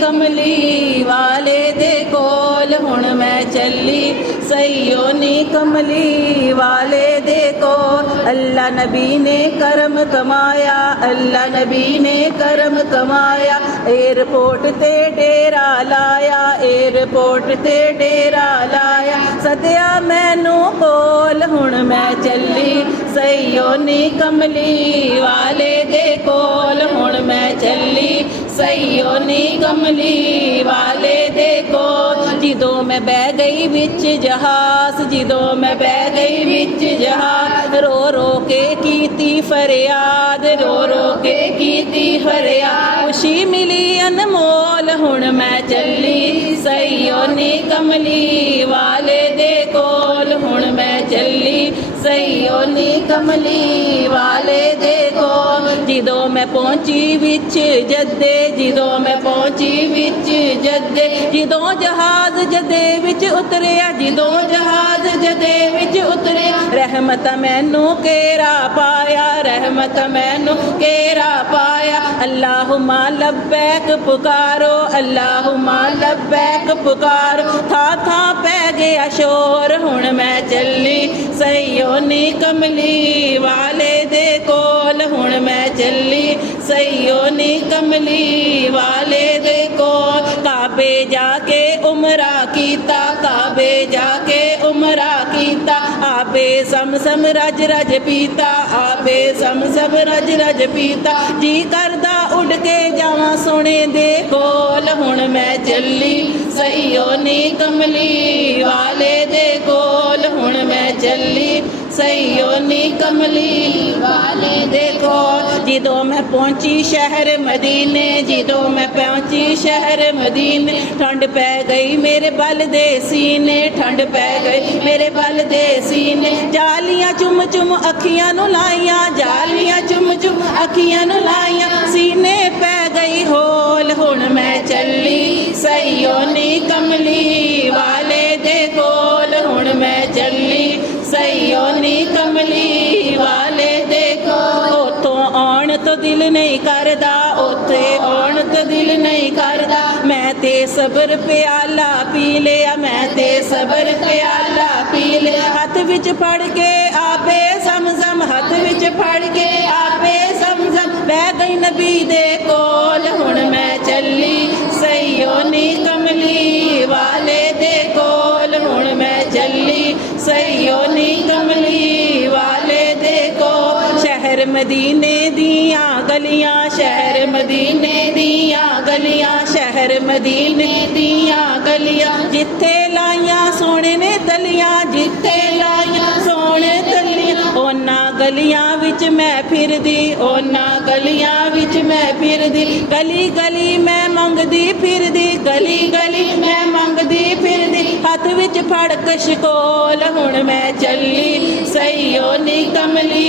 कमली वाले दे कोल हुण मैं चली सईयो नी कमली वाले दे कोल। अल्लाह नबी ने करम कमाया, अल्लाह नबी ने करम कमाया, एयरपोर्ट ते डेरा लाया, एयरपोर्ट ते डेरा लाया, सदया मैनू कोल हुण मैं चली सईयो नी कमली वाले दे कोल हुण मैं चली सईयो नी कमली वाले दे कोल। जिदों मैं बह गई विच जहाज, जिदों मैं बह गई विच जहाज, रो रो के कीती फरियाद, रो रो के कीती फरियाद, खुशी मिली अनमोल हुण मैं चली सईयो नी कमली वाले दे कोल हुण मैं चली सईयो नी कमली वाले दे कोल। जिदों मैं पहुंची विच जद्दे, जिदों मैं पहुंची विच जद्दे, जिदों जहाज जदे विच उतरिया, जिदों जहाज जदे विच उतरिया, रहमत मैनू केरा पाया, रहमत मैनू केरा पाया। अल्लाहुम्मा लब्बैक पुकारो, अल्लाहुम्मा लब्बैक पुकारो, था पै गया शोर हुण मैं चली सईयो नी कमली वाले दे कोल हुण मैं चली सईयो नी कमली वाले दे कोल। काबे जाके उमरा कीता, काबे जाके उमरा कीता, आबे समसम रज रज पीता, आबे समसम रज रज पीता, जी करदा उड़ के जावां सोने दे कोल हुण मैं चली सईयो नी कमली वाले दे कोल हुण मैं चली सईयो नी कमली वाले दे कोल। जिदों मैं पहुंची शहर मदीने, जिदों मैं पहुंची शहर मदीने, ठंड पै गई मेरे बल दे सीने, ठंड पै गई मेरे बल दे सीने, जालियां चुम चुम अखियां नु लाइयां, जालियां चुम चुम अखियां नु लाइयां, सीने पै गई होल हुण मैं चली सईयो नी कमली वाले दे कोल हुण मैं चली सईयो नी कमली वाले दे कोल। उतों आउण तो दिल नहीं करदा, उत्थे आउण तो दिल नहीं करदा, मैं ते सबर प्याला पी लिया, मैं ते सबर प्याला पी लिया, हथ विच फड़ के आपे समझम, हथ विच फड़ के आपे समझम, बह गई नबी दे कोल हुण मैं चली सईयो नी कमली वाले दे कोल हुण मैं चली सईयो नी कमली वाले दे कोल। शहर मदीने दियां गलियां, शहर मदीने दियां गलियां, शहर मदीने दियां गलियां, जिथे लाइयां सोने ने तलियां, जिथे लाइयां सोने तलियां, ओना गलियां विच मैं फिरदी, ओना गलियां विच मैं फिरदी, गली गली मैं मंगदी फिरदी, गली गली मैं मंगदी फिरदी, हथ विच फड़ कशकोल हुण मैं चली सईयो नी कमली